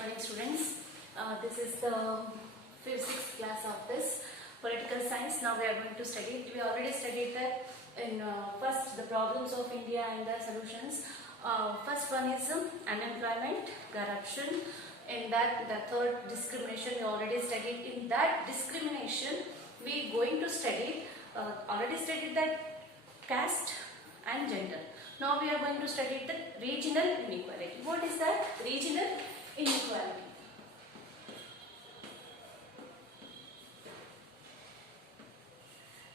morning students. This is the physics class of this political science. Now we are going to study it. We already studied that in first the problems of India and the solutions. First one is unemployment, corruption. In that the third discrimination we already studied. In that discrimination we going to study already studied that caste and gender. Now we are going to study the regional inequality. What is that? Regional inequality.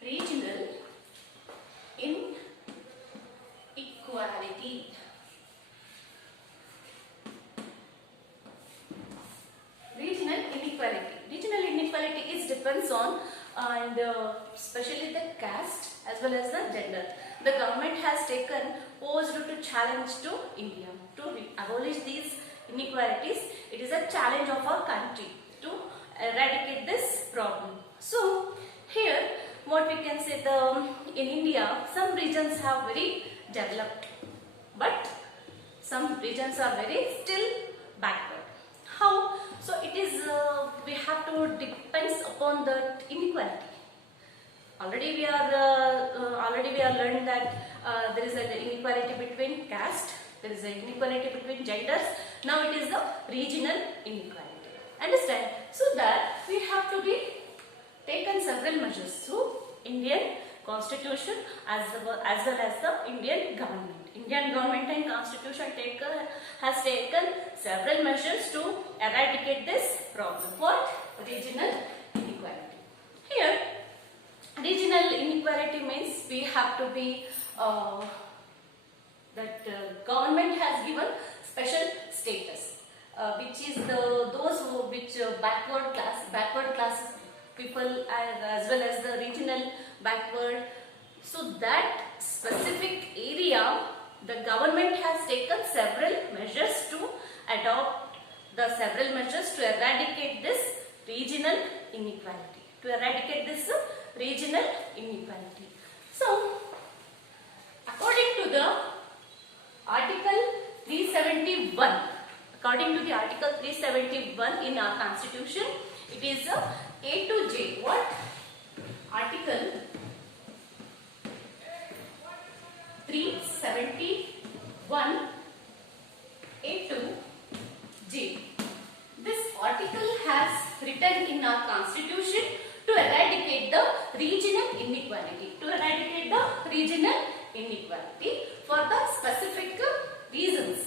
Regional inequality. Regional inequality. Regional inequality is depends on and especially the caste as well as the gender. The government has taken posed to challenge to India to abolish these inequalities. It is a challenge of our country to eradicate this problem. So here what we can say, in India some regions have very developed, but some regions are very still backward. How? So it is we have to depends upon the inequality. Already we are learned that there is an inequality between caste, there is an inequality between genders. Now it is the regional inequality. Understand? So that we have to be taken several measures. So Indian Constitution as well as the Indian government. Indian government and Constitution has taken several measures to eradicate this problem. What? Regional inequality. Here regional inequality means we have to be government has given special status, which is those who backward class people as well as the regional backward. So that specific area the government has taken several measures to adopt the several measures to eradicate this regional inequality. Regional inequality. So, according to the Article 371, in our Constitution, it is A to J. What? Article 371 A to J. This article has written in our Constitution to eradicate the regional inequality. For the specific reasons.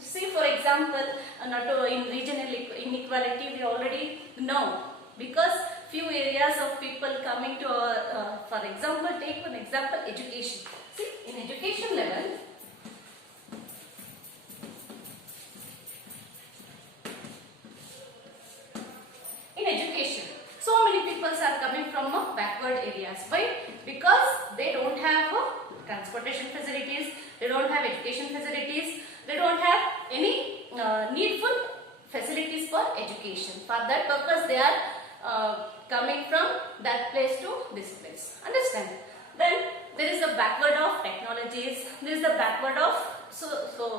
See, for example, in regional inequality we already know, because few areas of people coming to for example, take an example, education. See, in education level, so many people are coming from backward areas. Why? Because they don't have transportation facilities, they don't have education facilities, they don't have any needful facilities for education. For that purpose they are coming from that place to this place. Understand? Then there is a backward of technologies, there is the backward of so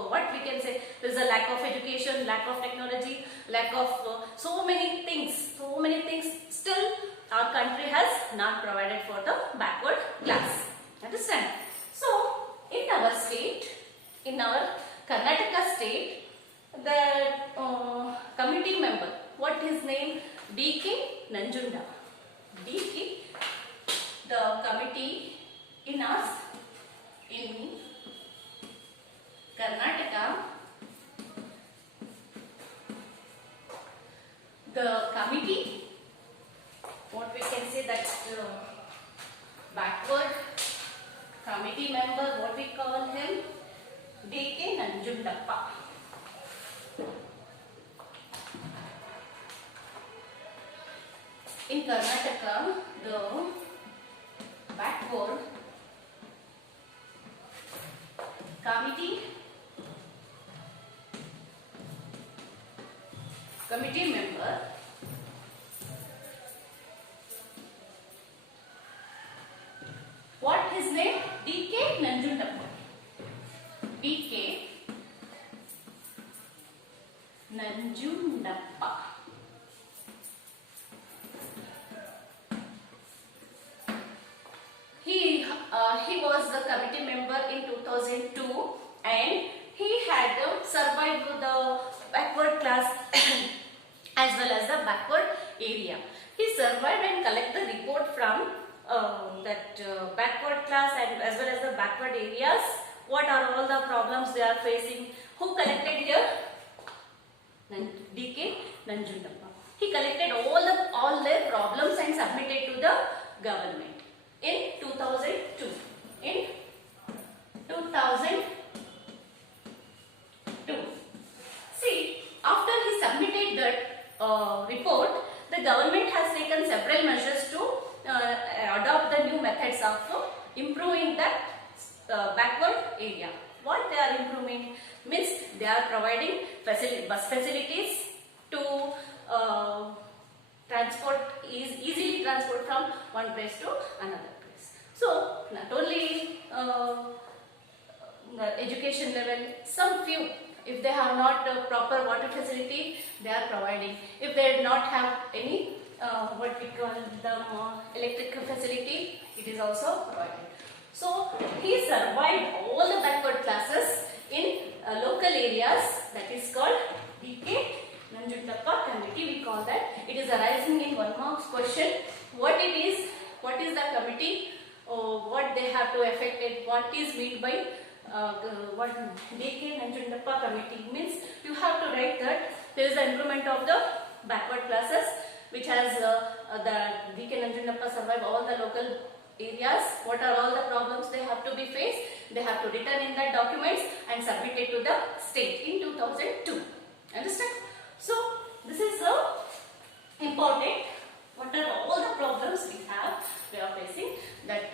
what we can say, there is a lack of education, lack of technology, lack of so many things still our country has not provided for the backward class. Understand? So in our state, in our Karnataka state, the committee member, what his name? D.K. Nanjunda. D.K. the committee in Karnataka, the committee, what we can say, that backward committee member, what we call him, D.K. Nanjundappa. In Karnataka, the backward committee member, what his name? D.K. Nanjundappa. D.K. Nanjundappa. He was the committee member in 2002 and he had survived the backward class as well as the backward area. He survived and collected the report from that backward class and as well as the backward areas. What are all the problems they are facing? Who collected here? D.K. Nanjundappa. He collected all their problems and submitted to the government in 2002. In 2002. See, after he submitted that report, the government has taken several measures to adopt the new methods of improving the backward area. What they are improving means they are providing bus facilities to easily transport from one place to another place. So not only the education level, some few, if they have not proper water facility, they are providing. If they do not have any what we call the electric facility, it is also provided. So he survived all the backward classes in local areas, that is called D.K. Nanjundappa committee. We call that. It is arising in 1 marks question. What is the committee? What they have to affect it? What is meant by what D.K. Nanjundappa committee means? You have to write that there is the improvement of the backward classes, which has the D.K. Nanjundappa survive all the local areas. What are all the problems they have to be faced? They have to return in the documents and submit it to the state in 2002. Understand? So this is important. What are all the problems we are facing? That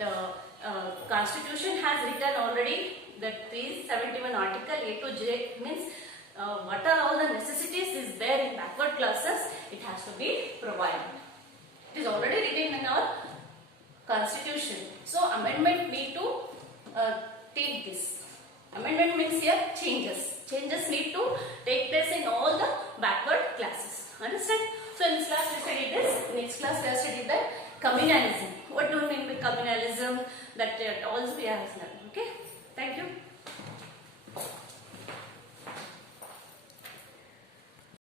Constitution has written already that 371 article A to J means what are all the necessities is there in backward classes, it has to be provided. It is already written in our Constitution. So amendment need to take this. Amendment means here changes. Changes need to take place in all the backward classes. Understand? So in this class we studied this. Next class we have studied the communalism. What do you mean by communalism? That also we have learned. Okay? Thank you.